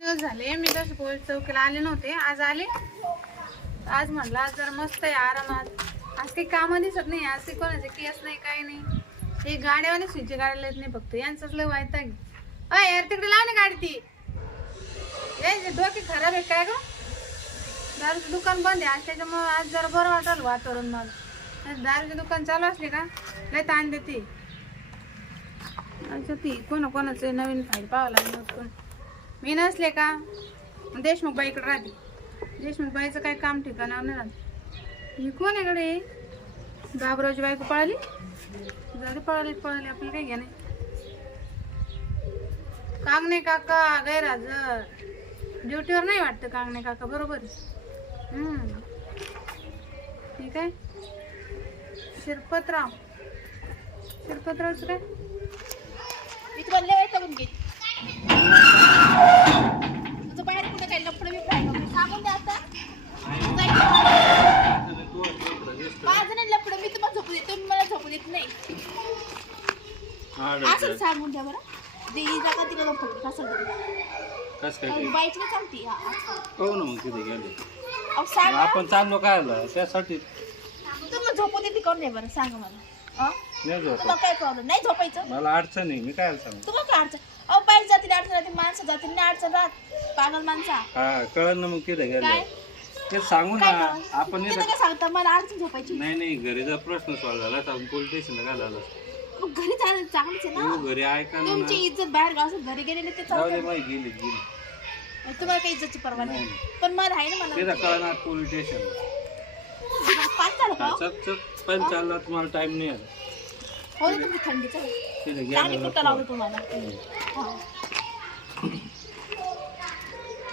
दिवस झाले. मी तसे पोलीस चौकीला आले नव्हते. आज आले. आज म्हटलं आज जर मस्त आहे आरामात. आज काही कामं दिसत नाही. आज काही कोणाचे केस नाही काही नाही. हे गाड्यावाले स्विच गाड्याला येत नाही फक्त. यांचंच लय वाईट आहे. अय यार तिकडे लाव ना गाडी ती. यायचे डोके खराब आहे काय गं? दारूचं दुकान बंद आहे. आज त्याच्यामुळे आज जरा बरं वाटाल वातावरण मला. दारूचं दुकान चालू असले का? लय ताण देते. अच्छा ती कोणा कोणाचं नवीन फाईल पाहावं लागलं. कोण मी नसले का? देशमुख बाईकडे राहते. देशमुख बाईचं काय काम ठिकाणावर नाही राहत. ही कोण इकडे घाबरावची बायको पळाली? जरी पळाली पळाली आपल्याला काही घ्या नाही कांगणे काका गैरहजर. ड्युटीवर नाही वाटतं कांगणे काका बरोबर ठीक आहे. शिरपतराव. शिरपतरावचं काय? मी तुम्हाला लय वैतागून गेली तुझं बाहेर कुठं काही लफडं बिफडं आहे का? मी तुम्हाला झोपू देत तुम्ही मला झोपू देत नाही. असं सांगून द्या बरं. ती जागा तिला लफडं कसं कस काय नाही हा असं. ना मग तिथे गेले. आपण चाललो काय त्यासाठी तुम्हाला झोपू देते कोण नाही बरं सांगा मला? नाही तुम्हाला काय प्रॉब्लेम नाही झोपायचं? मला अडचण आहे मी काय सांगू तुम्हाला काय अडचण? अहो बाईक जातील अडचण राहते माणसं जातील नाही अडचण राहत. पागल माणसा. हा कळलं ना मग तिथे गेले. काय? ते सांगू ना काय? आपण तिथं इथं काय सांगता मला अडचण झोपायची. नाही नाही घरी जर प्रश्न सॉल्व झाला तर आपण पोलीस स्टेशनला काय झालं मग घरी चालेल चांगलीच आहे ना. तू घरी ऐका ना तुमची इज्जत बाहेर गाव घरी गेलेले ते जाऊ दे चालतं. माही गेली गेली. तुम्हाला काही इज्जतची पर्वा नाही नाही. पण मला आहे ना मला तिथं कळणार पोलीस स्टेशन पाच झालं का? हो? चक चक पण चालला तुम्हाला टाइम नाही आला हो ना तुमची थंडीचं तिथे चांगली गेलं कुठं लावलं तुम्हाला? हा.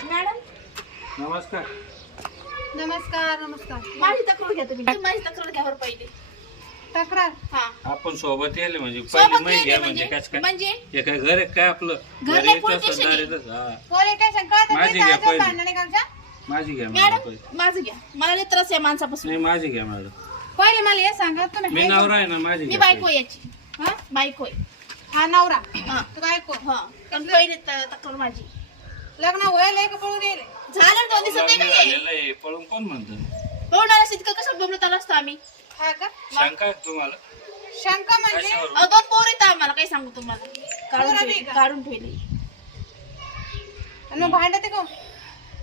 मॅडम? नमस्कार. नमस्कार नमस्कार. माझी तक्रार घ्या तुम्ही. तुम्ही माझी तक्रार पहिले. हा. आपण सोबत येले म्हणजे सोबत पहिली माहिती घ्या म्हणजे? म्हणजे काय काय. म्हणजे? हे काय घर आहे काय आपलं? घर नाही, आहे. हा. काय माझी घ्या पहिली. माझी घ्या मॅडम मॅडम. माझं घ्या. मला लय त्रास आहे माणसापासून. नाही माझी घ्या मॅडम पहिले मला हे सांगा तुम्ही मी हे- नवरा आहे ना माझी मी घ्या बायको. आहे याची. हा? बायको आहे. हा नवरा. हा. तू काय को हा. पण पहिले त- तक्रार माझी. लग्न व्हायला का पळून येईल. झालं दोन दिवसात लग्न नाही काय झालेलं आहे पळून कोण म्हणतं? होणार असेल इतकं कसं बोलत आलो असतो आम्ही? हा का? शंका आहे तुम्हाला? शंका म्हणजे? कशावर अहो, दोन पोर येतात आम्हाला काय सांगू तुम्हाला? काढून पोरं ठेवले बी का? काढून ठेवले. आणि मग भांडते का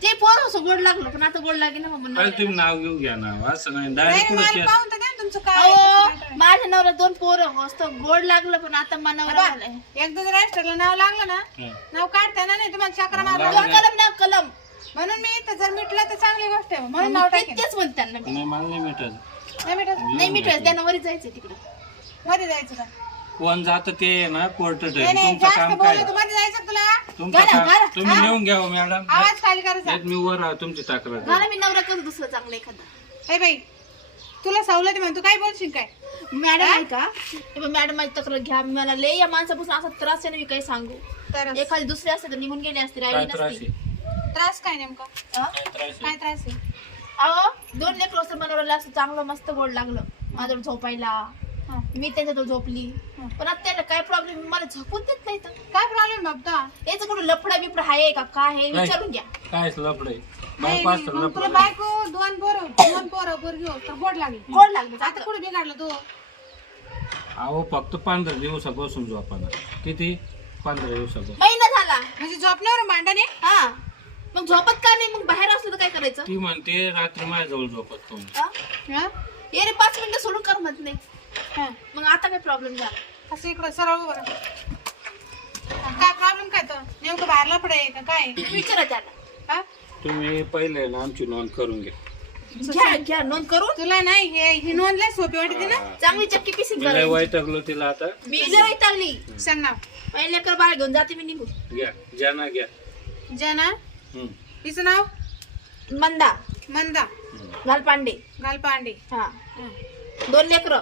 ते पोर असं गोड लागलं पण आता गोड लागेल ना म्हणून पहिले तुम्ही नाव घेऊ घ्या नाव असं नाही. नाही डायरेक्ट पाहून तर द्या ना तुमचं काय आहे. माझ्या नवरा दोन पोरं मस्त गोड लागलं पण आता मनावर आलंय. एकदा जर रजिस्टरला नाव लागलं ना नाव काढता ना नाही तुम्हाला चक्र मारला दोन कलम ना कलम. म्हणून मी इथं जर मिटलं तर चांगली गोष्ट आहे म्हणून नाव टाकेन. तेच म्हणते त्यांना मी नाही मला नाही भेटत नाही मिटत? नाही मी ठेवलं त्यांना वरी जायचं तिकडे. मध्ये जायचं का? कोण जात ते ना कोर्ट तुमचं काम काय? तुमचं काम. तुम्ही लिहून घ्या हो, मॅडम. आवाज खाली करायचा एक मी वर आहे, तुमची तक्रार. मला मी नवरा करू दुसरं चांगलं एखादा. ए बाई तुला सवलती म्हणतो काय बोलशील काय? मॅडम आहे का हे बघ, मॅडम माझी तक्रार घ्या. मला लय या माणसापासून असा त्रास आहे ना मी काही सांगू. तर एखादी दुसरी असते तर निघून गेली असते काय राहिली त्रास नसती. आहे? त्रास काय नेमका? हा? काय त्रास आहे? काय त्रास आहे? अहो दोन लेकर असं मनवलं असं चांगलं मस्त गोड लागलं. माझ्यावर झोपायला. मी त्यांच्याजवळ झोपली. पण आता त्याला काय प्रॉब्लेम मला झोपून देत नाही तर काय प्रॉब्लेम बाबता याचं कुठं लफडा बिफडा आहे का काय आहे? विचारून घ्या. काय लपडे तुला लपडे बायको दोन पोरं दोन पोरं पोरगी हो तर गोड लागली. गोड लागलं आता जातं. कुठे बिघडलं तू? अहो फक्त पंधरा दिवसापासून झोपाना किती? पंधरा दिवसापासून. महिना झाला. म्हणजे झोपण्यावर भांडणे हा. मग झोपत का नाही? मग बाहेर असलं तर काय करायचं? ती म्हणते रात्री माझ्याजवळ झोपत तुम्ही हा? हा? ये रे पाच मिनिटं सोडून कर म्हणत नाही. हा. मग आता काय प्रॉब्लेम झाला? असं इकडं सरळ बरं काय प्रॉब्लेम काय तर? नेमकं बाहेर लपडे का? काय विचारा त्याला. हा? तुम्ही पहिले ना आमची नोंद करून घ्या. घ्या घ्या नोंद करून. तुला नाही हे ही नोंद लय सोपी वाटते ना? चांगली चक्की पिसिंग मी लय करायची वैतागलो तिला आता. मी जर वैतागली. सांग नाव पहिले लेकर बाहेर घेऊन जाते मी निघून. घ्या ज्यांना घ्या. जना हम्म, तिचं नाव? मंदा. मंदा. हम्म. घालपांडे. गालपांडे हा. हं. दोन लेकर.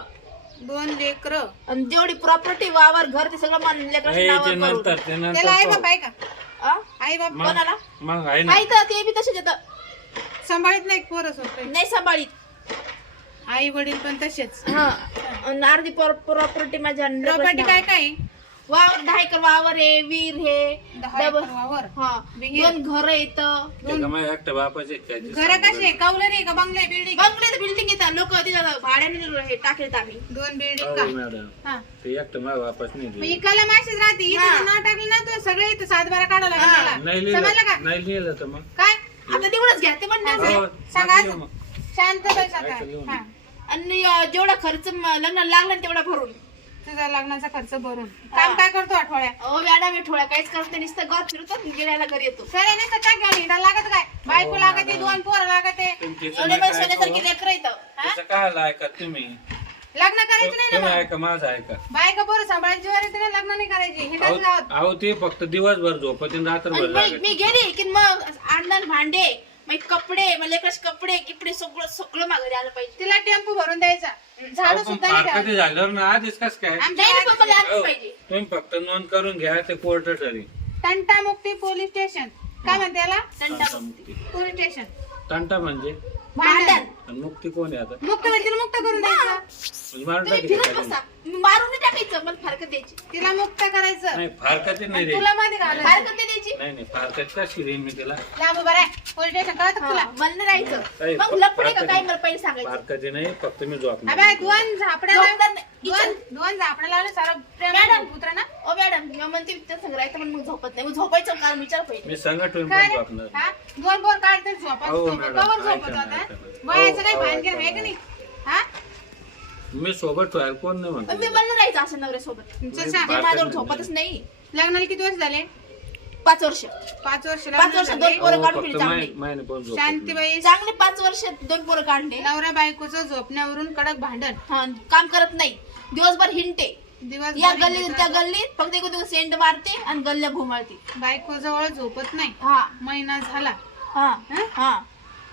दोन लेकर. आणि जेवढी प्रॉपर्टी वावर घर ते सगळं मन लेकराच्या ते नावावर करून. नंतर ते त्याला आई नंतर बाप आहे का? आई बाप मग कोणाला? मग आहे ना. ते बी तसेच येतं. सांभाळीत नाही पोरं सोपे नाही सांभाळीत. आई वडील पण तसेच. हा. आणि अर्धी प्रॉपर्टी माझ्या प्रॉपर्टी काय काय? आहे? वावर दहा एकर वावर आहे विहीर हे दहा डबल एकर वावर. हा विहीर. दोन घर येत बापाचे घर सांगू कसे कौलर आहे का? बंगले बिल्डिंग बंगले बिल्डिंग येतात. लोक तिथं भाड्याने हे टाकलेत आम्ही. दोन बिल्डिंग राहिलं. का? हो मॅडम हा. ते एकटं माझ्या बापाच नाही मग दिलं. इकायला माशीच राहते. हा. इथं नाव टाकलं ना तू सगळे इथं सातबारा काढावं लागेल हा. मला. नाही समजलं लिहिलं का? नाही लिहिलं तर मग. काय? आता निवडच घ्या. ते म्हणणार हो, सांगा मग. शांत बैस आता. हा. आणि अं, जेवढा खर्च म- लग्नाला लागला ना तेवढा भरून. तुझा लग्नाचा खर्च भरून? काम काय करतो आठवड्या? अहो मॅडम काहीच करत नाही. नुसतं गावात फिरतो गिरायला घरी येतो. सरे नाही तर काय घ्यायला हिंडा लागत काय? बायको हो, लागते मॅडम. दोन पोरं लागते. एवढे सोन्यासारखी. लेकरं येतं तिचं काय ऐका तुम्ही? लग्न करायचं नाही ना ऐका माझं ऐका. बायका पोरं सांभाळायची वर येते ना लग्न नाही करायची. हिंडाच अहो गावात अहो, ते फक्त दिवसभर झोपते आणि रात्रभर मी-. गेली की मग अंडण भांडे मग कपडे मग लेकराचे कपडे किपडे सगळं सगळं मागे आलं पाहिजे. तिला टेम्पो भरून द्यायचा. झाडू सुद्धा नाही फार ठेवायचं. कधी झाल्यावर ना आधीच कस काय? आमच्या नाही ना, पण मला गावात आलंच पाहिजे. तुम्ही फक्त नोंद करून घ्या ते कोर्ट ठरी तंटा मुक्ती पोलीस स्टेशन. काय म्हणते याला? तंटा मुक्ती पोलीस स्टेशन. तंटा म्हणजे? भांडण. आणि मुक्ती कोण आहे आता? मुक्त म्हणजे तिला मुक्त करून द्यायचं. म्हणजे मारून तुम्ही फिरत बसा. मारून नाही टाकायचं मला फारकत द्यायची. तिला मुक्त करायचं. नाही फारकत नाही रे. तुला मध्ये घालायचं फारकत नाही द्यायची. नाही नाही फारकत कशी देईन मी तिला? लांब बरं आहे पोलीस स्टेशन कळत हा, तुला मला नाही राहायचं. मग लपडे का फारकत काय नाही. मला पहिले सांगायचं. फारकत नाही फक्त मी अबे दोन झापड्या झोपणार नाही. दोन दोन झापड्या लावले सारं प्रेम मॅडम. पुत्र ना? ओ मॅडम मी म्हणते त्या संग राहायचं पण मग झोपत नाही. मग झोपायचं कारण विचार पहिले. मी संघ ठेवून काय पण रे? झोपणार हा? दोन बोर काढते झोपत हो, झोपत मॅडम. कवर झोपत ऐका ना, होता? ऐका ना. वयाचं काही भानगड ऐका आहे ना. का नाही? हा? मी सोबत ठेवायला कोण नाही पण मी म्हणतो मला राहायचं असं नवऱ्यासोबत तुमचं मी सांग. ते माझ्यावर नाही. झोपतच नाही. लग्नाला किती वर्ष झाले? पाच वर्ष. पाच वर्ष पाच लग्न वर्ष झाले. दोन पोरं हो, काढून फक्त चांगली. माय- मायने पण झोपत नाही. शांतीबाई चांगले पाच वर्ष दोन पोरं काढले. नवरा बायकोचं झोपण्यावरून कडक भांडण. हा काम करत नाही. दिवसभर हिंडते. दिवस या गल्लीत त्या गल्लीत फक्त एक दिवस सेंट मारते आणि गल्ल्या घुमाळते. बायको जवळ झोपत नाही. हा. महिना झाला. हा. हं? हा.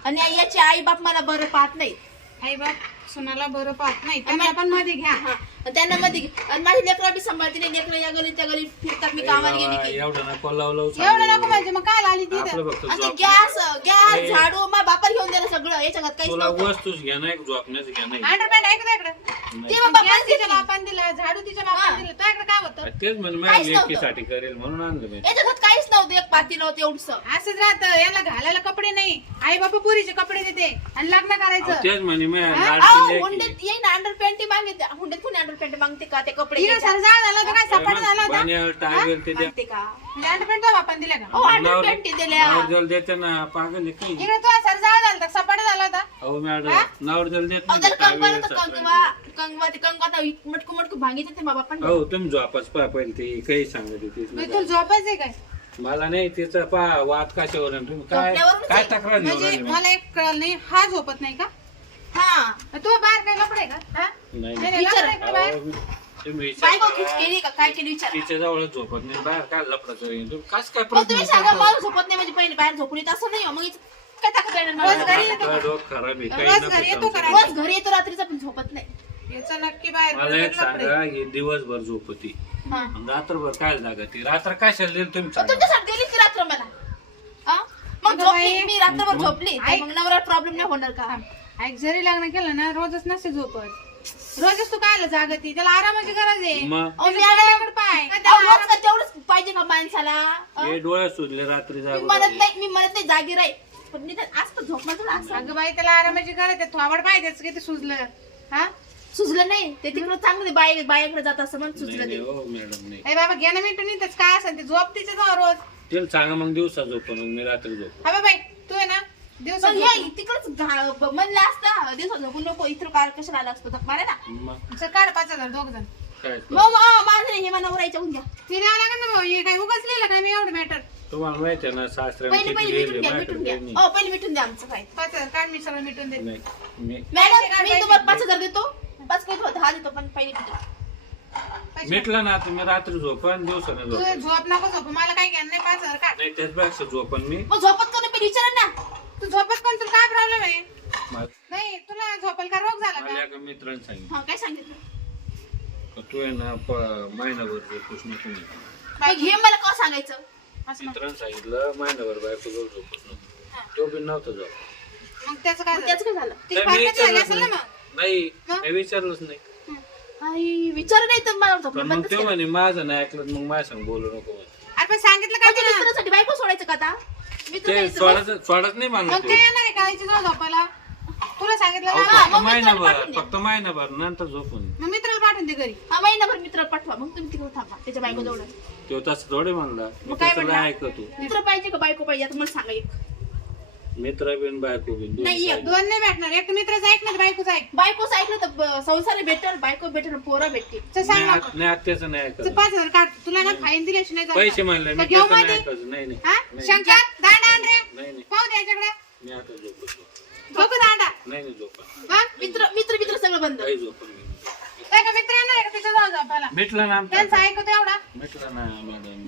आणि याचे आई बाप मला बरं पाहत नाही. आई बाप सुनाला बरं पाहत नाही. त्यांना पण मध्ये घ्या. हा आणि त्यांना मध्ये आणि माझी लेकरं बी सांभाळते नाही. लेकरं या गलीत त्या गलीत फिरतात. मी कामाला गेली की. एवढं नको लावलं एवढं नको म्हणजे मग काय आली तिथं? आपलं फक्त आता झोप. Gas gas. झाडू मग बापाला घेऊन दिलं सगळं. याच्या घरात काहीच तुला नव्हतं. वस्तूच घ्या नाही झोपण्याच घ्या नाही. अंडरपॅन्ट ऐकू इकडे. ते मग बापाला गॅस तिच्या दिली. बापान दिला झाडू तिच्या बापान. दिलं. तो इकडे काय होतं? तेच म्हणजे माझ्या काहीच नव्हतं. लेकीसाठी करेल म्हणून आणलं मी. याच्या घरात काहीच नव्हतं एक पाती नव्हतं एवढस. असंच राहतं याला घालायला कपडे नाही. आई बापा पुरीचे कपडे देते आणि लग्न करायचं. तेच म्हणे मी हा? लाडकी लेकी. हुंड्यात येईन अंडरपॅन्ट मागते. हुंड्यात कोणी अंडरपॅन्ट मागते का? ते कपडे जाळ झाला होता काय सपाट झाला होता? पाण्यावर टावेल ते द्या. मागते का? अंडरपॅन्ट तो बापान दिला का? हो अंडरपॅन्ट दिल्या नवरदेवाला देते ना पागल आहे काही. इकडे तो सर जाळ झाला होता सपाट झाला होता? अहो मॅडम नवरदेवाला देत अहो, नाही त्याला कंगवा. कंगवा कंगवा ते कंगवा आता मटकू मटकू भांगीचे ते बाबा पण हो तुम्ही झोपाच पहिले ते काही सांगत तुला झोपायचंय काय? का? मला नाही तिचं पहा वाद कशावर आहे. तुम्ही काय झोपल्यावरूनच काय आहे. तक्रार घेऊन म्हणजे राहिले? मला एक कळलं नाही हा झोपत नाही का हा तू बाहेर काय लपडे का हा? नाही नाही, नाही. नाही, विचार. लफडं इकडे बाहेर. अहो, तुम्ही बायको विचार खिच केली का काय केली विचार तिच्या जवळ झोपत नाही बाहेर काय लपडा करेन तुम्ही कस काय मग प्रश्न तुम्ही सांगा विचारता? मला झोपत नाही म्हणजे पहिले बाहेर झोपून येत असं नाही मग इथं काय ताकद येणार रोज मला? घरी येतो तुझं डोकं खराब आहे काही रोज घरी येतो समजू. का? रोज घरी येतो रात्रीचा पण झोपत नाही याचं नक्की बाहेर मला एक पडलं लफडे. सांगा हे दिवसभर झोपती हा. आणि रात्रभर काय लागत? रात्र काय तुम्ही मग सांगा. तुमच्यासाठी दिली ती रात्र मला? हा? मग अगं झोपली. बाई. मी रात्रभर मग- झोपली. तर ऐक. मग नवरा प्रॉब्लेम नाही होणार का? ऐक जरी लग्न केलं ना रोजच नसते झोपत. रोजच तू काय जागती? त्याला आरामाची गरज आहे. मग? अहो, मी आले- पाय. का अहो, त्याला रोज का तेवढंच पाहिजे का माणसाला. अं? हे डोळे सुजले रात्री मी जागो म्हणत नाही मी म्हणत नाही जागी राही पण निदान आज तर झोपणार तुला असं अगं बाई त्याला आरामाची गरज आहे. थोबड पाहिजे किती सुजलं. हा सुचलं नाही. ते तिकडं चांगलं बाय बायाकडे जात असं म्हणून सुचलं नाही, ते हो मॅडम नाही. ए बाबा घे ना मिनिटं नाही त्याच काय असेल ते झोप तिच्या जवळ रोज. तिला सांगा मग दिवसा झोपण मग मी रात्री झोप. हा बाई तू आहे ना दिवस पण हे तिकडच म्हणलं असतं झोपून नको इथं कार कशाला आला असतो तर मारे ना मग? काढ पाच हजार दोघ जण. काय मग मग माझं नाही हे मला नवरायच्या ना भाऊ हे काय उगाच लिहिलं काय मी एवढं मॅटर तुम्हाला माहिती आहे ना सासऱ्याने पहिले किती पहिले घ्या मिटून घ्या. हो पहिले मिटून द्या आमचं काय पाच हजार काढ मी सगळं मिटून देते नाही मी मॅडम मी तुम्हाला पाच हजार देतो. पाच काही दहा देतो पण पहिले मिटून मिटलं ना तुम्ही रात्री झोपन दिवसाने तू झोपन. झोप नको झोप. मला काय घ्यायला नाही पाच हजार काढ. नाही त्याचपेक्षा झोपन मी. मग झोपत कोणी पण विचारा ना. तू झोपत कोण तुला काय प्रॉब्लेम आहे? मा- नाही तुला झोपेल का रोग झाला मला का? एका मित्राने सांगितलं. हा काय सांगितलं? का तू आहे ना प- महिनाभर झोपूस नको मी मग हे मला का सांगायचं? असं. मित्राने सांगितलं महिनाभर बायको जवळ झोपूस नको तो बी नव्हता झोप मग त्याचं काय मग झालं? त्याचं काय झालं? तिची नाही, मी फारकत झाली विचारलंच असेल ना नाही. मग. नाही मग? मी विचारलंच नाही. आई विचार नाही तर मला पण झोपलं मग ते. म्हणे माझं नाही ऐकलं मग माझ्या संग बोलू नको म्हणे. अरे पण सांगितलं काय तुला? मित्रासाठी बायको सोडायचं का आता? ते सोडत. सोडत नाही मग म्हणलं ते. ते येणार आहे का? आईची जाऊ झोपायला. तुला सांगितलं ना? फक्त महिनाभर. फक्त महिनाभर नंतर झोपून. मग मित्राला पाठवून दे घरी. हा महिनाभर मित्र पाठवा. मग तुम्ही तिकडे थांबा त्याच्या बायको जवळ. तो तसं थोडे म्हणला. मग काय त्याचं म्हणला? नाही ऐकतो मित्र पाहिजे का बायको पाहिजे? आता मला सांगा एक. मित्र बिन बायको बिन दोन्ही नाही, एक. दोन नाही भेटणार. एक तर मित्राचं ऐक ना बायकोचं ऐक बायकोच ऐकलं तर संसार भेटेल बायको भेटेल पोरं भेटतील. तर सांग नाही आत्याचं नाही पाच हजार काढ तुला ना फाईन दिल्याशी नाही पैसे जाणार. म्हणले तर मी घेऊ त्याचं नाही मध्ये ऐकायचं नाही नाही. हा? नाही. शंकर दांडा आण रे. नाही नाही. पाहू दे याच्याकडे. मी आता झोपतो. बघू दांडा. नाही नाही मित्र मित्र मित्र सगळं बंद. काही झोपत नाही. काय का मित्र येणार आहे का तिच्या जाऊ झोपायला. भेटलं ना त्यांचा ऐकतो एवढा. भेटलं ना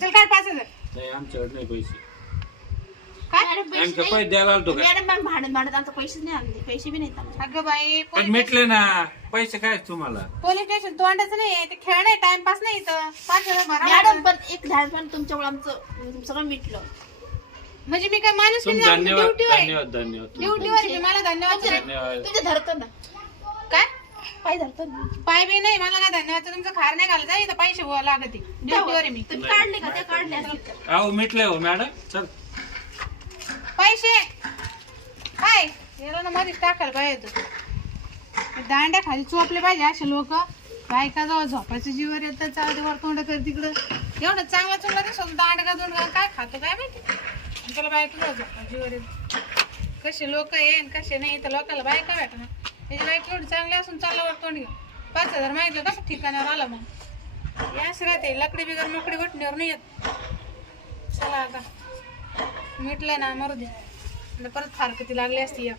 चल काढ पाच हजार. नाही आमच्याकडे नाही पैसे. आमच्या. पैसे द्यायला आलतो काय मॅडम मॅम भांडत भांडत आमचं पैसे नाही आणले पैसे बी नाही आमचे. अगं बाई पण भेटले ना. पैसे काय तुम्हाला? पोलीस स्टेशन तोंडाचं नाही ते खेळ नाही टाइमपास नाही इथं. पाच हजार मॅडम पण एक ध्यान पण तुमच्यामुळे आमचं म्हणजे सगळं मिटलं. म्हणजे मी काय माणूस तुम धन्यवाद धन्यवाद धन्यवाद तुमचे. ड्युटीवर आहे मी मला धन्यवाद तुमचे- धन्यवाद. तुमचे धरतं ना. काय? पाय धरतं ना. पाय बी नाही मला काय धन्यवाद? तुमचं खार नाही घालत. इथं पैसे लागते ड्युटीवर आहे मी. तुम्ही काढले का? ते काढले असतील तर. अहो मिटले हो मॅडम. चल. पैसे. काय? याला ना मध्येच टाकायला पाहिजे तू दांड्या खाली चोपले पाहिजे असे लोक. बायका जवळ झोपायचं जीवर येत चालते वर तोंड कर तिकडं. एवढं चांगला चुंगला दिसतो दांड का दोंड का काय खातो काय माहिती? आणि त्याला बायका झोपा जीवर येत. कसे लोक येईन कसे नाही तर लोकांना बायका भेटणार. त्याची बायक एवढी चांगली असून चालला वर तोंड घेऊन. पाच हजार माहितलं कसं ठिकाणावर आलं मग? या सगळ्यात लकडी बिगर मोकडी वटण्यावर नाही येत. चला आता. मिटलं ना मरू दे. परत फारकती लागली असती एक.